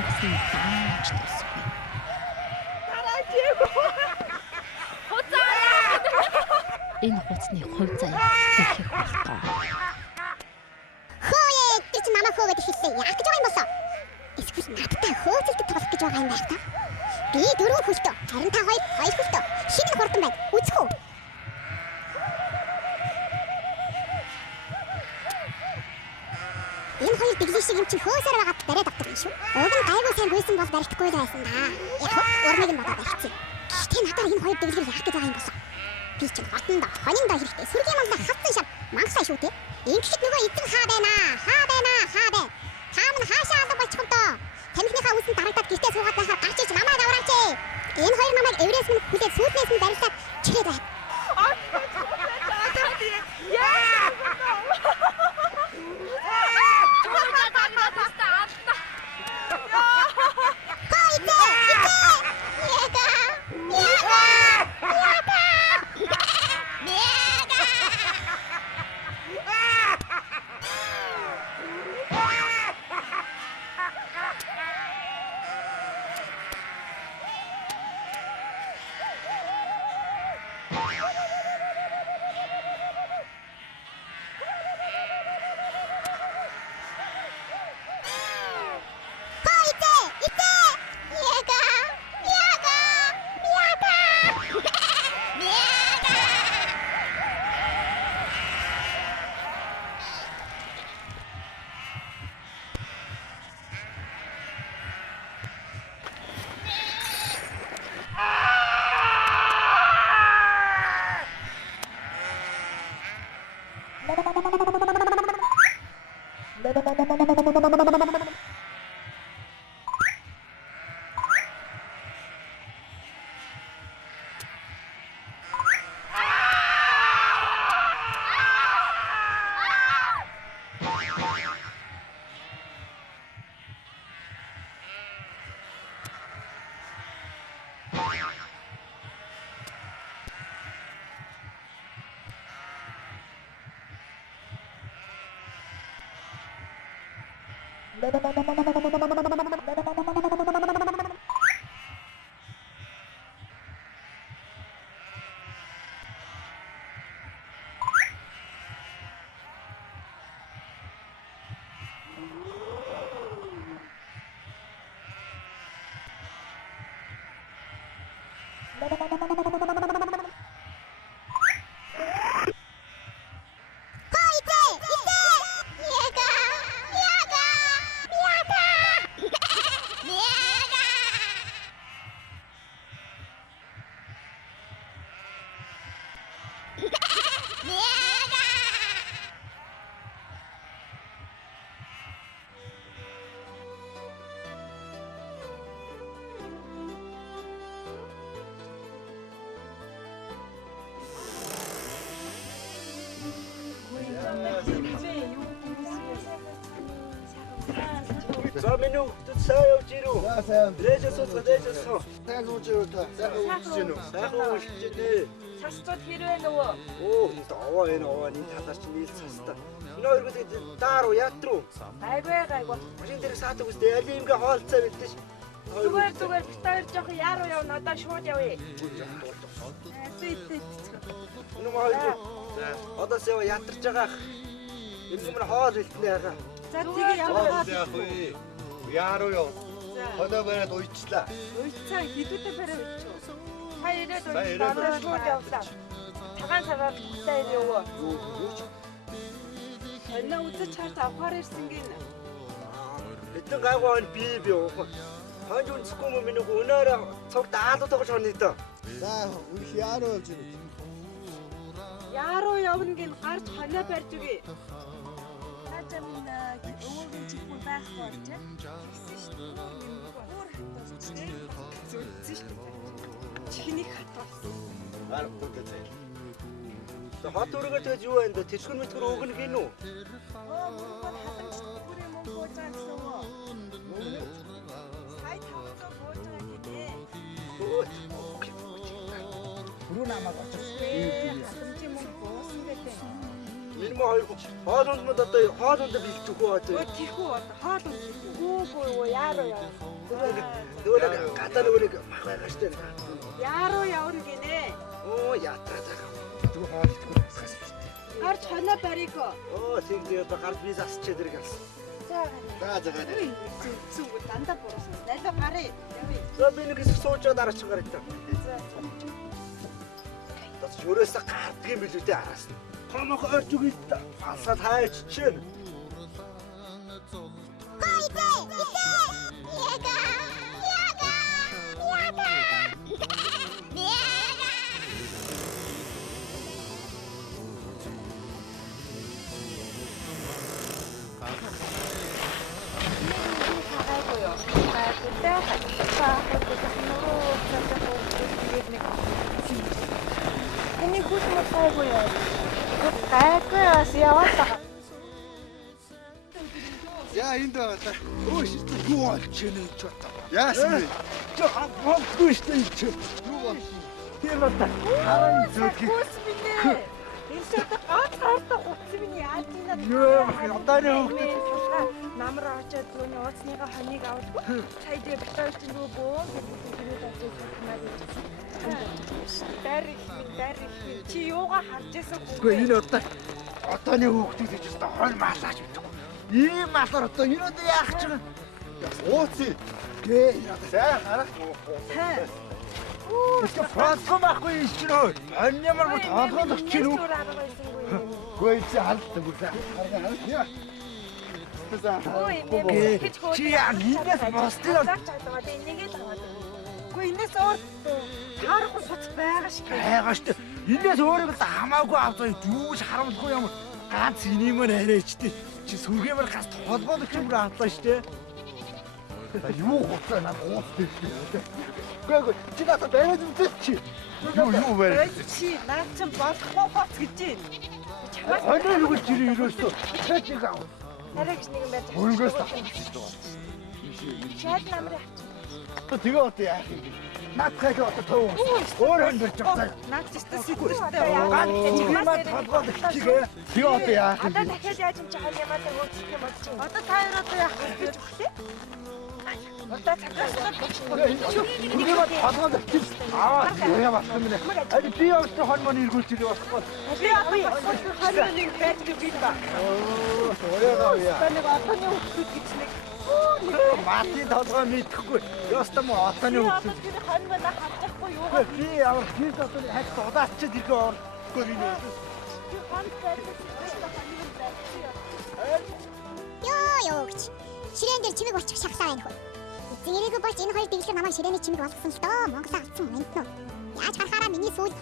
усны дааж тусгүй. Энэ хуцны хувь заяа хийх болтоо. Хөөе, би ч намайг хөө гэдэг хэлсэн. Яах гэж байгаа юм болоо? Эсвэл надтай хөөцөлдөд тоглох гэж байгаа юм байх та? Би 4 хүлтөө, харин та 2 хүлтөө. Хин нь хурдан байна. Үзэх үү? Энэ хоёр дэглэн шиг юм чинь хөөсөр байгаад бариад авдаг юм шүү. Уг нь гайгүй сайн гүйсэн бол баригдахгүй л байсан да. Яг урмыг нь бодоод барьцээ. Гэхдээ надаар энэ хоёр дэглэр яах гэж байгаа юм болоо? Би чинь хотонд хониндоо хэрэгтэй сүргийн мандаа хатсан шав мангасаа шүү те. Ингэхэд нөгөө эзэн хаа байна? Хаа байна? Та мань хаашаа алга болчих вэ? Тамхиныхаа үсэнд дарагдаад гэртээ суугаад байхаар гарч иж намайг авраач. Энэ хоёр намайг эврээс минь хүлээд сүйднээс минь барилдаад чигээд байна. За меню сайн явж ирүү. За сайн. Дэжсоо. Сайн ууж юу та. Сайн ууж гинөө. Сайн ууж гинэ. Цасцууд хэрвээ нөгөө. Оо, энэ овоо энэ талаар чи нийл цастай. Энэ хоёр гэдэг дааруу яатруу. Гайгүй. Машин дээр саадаг үстэй аль юмгээ хоолцоо бэлдэж. Зүгээр бид хоёр жоохон яруу яв надаа шууд явъя. Энэ маа юу? За, одоо сая ятарч байгаа. Энэ юм хоол бэлтнэ ягаа. За тэгээ яваа. Яруу юу? Хоолой бариад уйчлаа. Уйцаа хэдүүтэй барай уйчуу. Та ирээд уйчлаа шууд явлаа. Тагаан цагаар хутаа ирээ. Энэ үтэж чарт авахар ирсэн гин. Эдэн гайгүй би уух. Ханж үнсэхгүй юм минь өнөөрөө цог даалуу тогож хонё доо. За, үх яруу явж ирв. Яруу явна гин гарч хонио барьж үгүй. Минь өвөгийн чихгүй байх болж гэсэн шүү дээ. Өөр хатуулж дээ. Зүтсэн шүү дээ. Чихний хатуулсан. Арахгүй дээ. За хот өргөө тэгж юу байна да? Тэсгэн мэтгэр өгнө гин үү? Мөнгө хатагч бүрийн мөнгө бууж байгаа гэсэн үү? Сая 500 бууж байгаа гэдэг. Бүрүү намайг очиж. Хатамжийн мөнгө буусан гэдэг. Энэ маа хоёр хоолунд мод одоо хоолунд бэлдэх үү одоо. Өө тийхүү одоо хоол үгүй яаруу яа. Нөгөө гадаа нөгөө мах байгаа штэ. Яаруу явна гинэ. Оо ятаа заа. Түг хоол итгэв басгаас штэ. Гарч хоноо барийг. Оо тийм одоо гард би засчээ дэрэг алсан. За. Зүг дандаа буурсан. Найлаа гарыг. Явъя. За би нэг хэсэг суучаад араач гараа та. Tas шөрөөсө гарддаг юм билүү дээ араас. Томох орж үгүй фалсаад хайч чинь. Энийг хүч мод гайгүй яа. Гайгүй бас яваасаа. Яа энд байгаа та. Өө шít юу болж байна ч бата. Яасан бэ? Чи хамтгүй штэ чи. Юу бол? Тэр бата. Харин зүгх. Хүс минь. Энэ ч ганц хартаа хуц миний аадина. Юу хатааны хөвгт. Намар очоод зөөний ууцныгаа хоныг аваад цай дээр битүүр чинь нөгөө бөөн гэдэг ажиж байна. Дарих чи юугаа харж байсан Гэхдээ хүн энэ одооны хөвгтүүд гэж өстой хол маалаач мэдгүй. Ийм маалаар одоо энэ одоо яах ч юм. Ууцээ. Гээ. За хараа. Эсвэл францгүй байхгүй юм чинь өө. Ань ямар гот хаалгал өгч юу? Гой чи халдсан бүр за. Хараа. Чи яа нэгээс босдоо. энийгээ л аваад. Гэхдээ энэс өөр таарахгүй суц байгаа шиг. Хайгаа штэ. Энээс өөрийг л хамаагүй авцаа юу ч харамлахгүй юм. Ганц иниймээр хараач тий. Чи сүргэмээр гас толгойлох юм бүр авлаа штэ. Юу гоцоо над ууцтэй. Гэгөө чи надад бариад үзэл чи. Юу вэ? Чи наад чинь болохгүй хоц гэж байна. Хоноо юу гэж ирээ юусоо. Чачиг аа. Нарайгч нэг юм байж. Хөрөнгөөс Шаад намраа. тэгээ одоо яах юм бэ? Надхайг одоо тав. Өөр хонорч байгаа. Наад ч гэсэн Ганц сэтгэлтэй. юмаа толгойлох чигээ. Тэгээ одоо яах юм Одоо бэ? дахиад яаж юм чагаа ямаад хөөцөх юм бол чи. Одоо та хоёр одоо яах вэ гэж өгсөн. Одоо цагаас Үгүй толгойлох чи. Аа яа болсон бэ? Ади би өөртөө хонмон эргүүлж ирээ болохгүй. би одоо хоног байж би ба. Оёо яа. Таныг одооны хөвгүүд гэж нэг. Матын толгой мэдхгүй. Ястам отооны Би хөвгүүд. одоо тэр хоног на хавчихгүй юу. Би ямар гэр дотор хайд дудаачаад ирэх орхгүй юм. Би хоног байж Ёо гэж. Ширээн дээр чимэг болчих шахлаа энэ хөө. Эзэн ирээгүй болж энэ хоёр дэглэг намайг ширээний чимэг болгосон л доо. Монголоо авсан юм энэ нь. Яаж харахаараа миний сүүл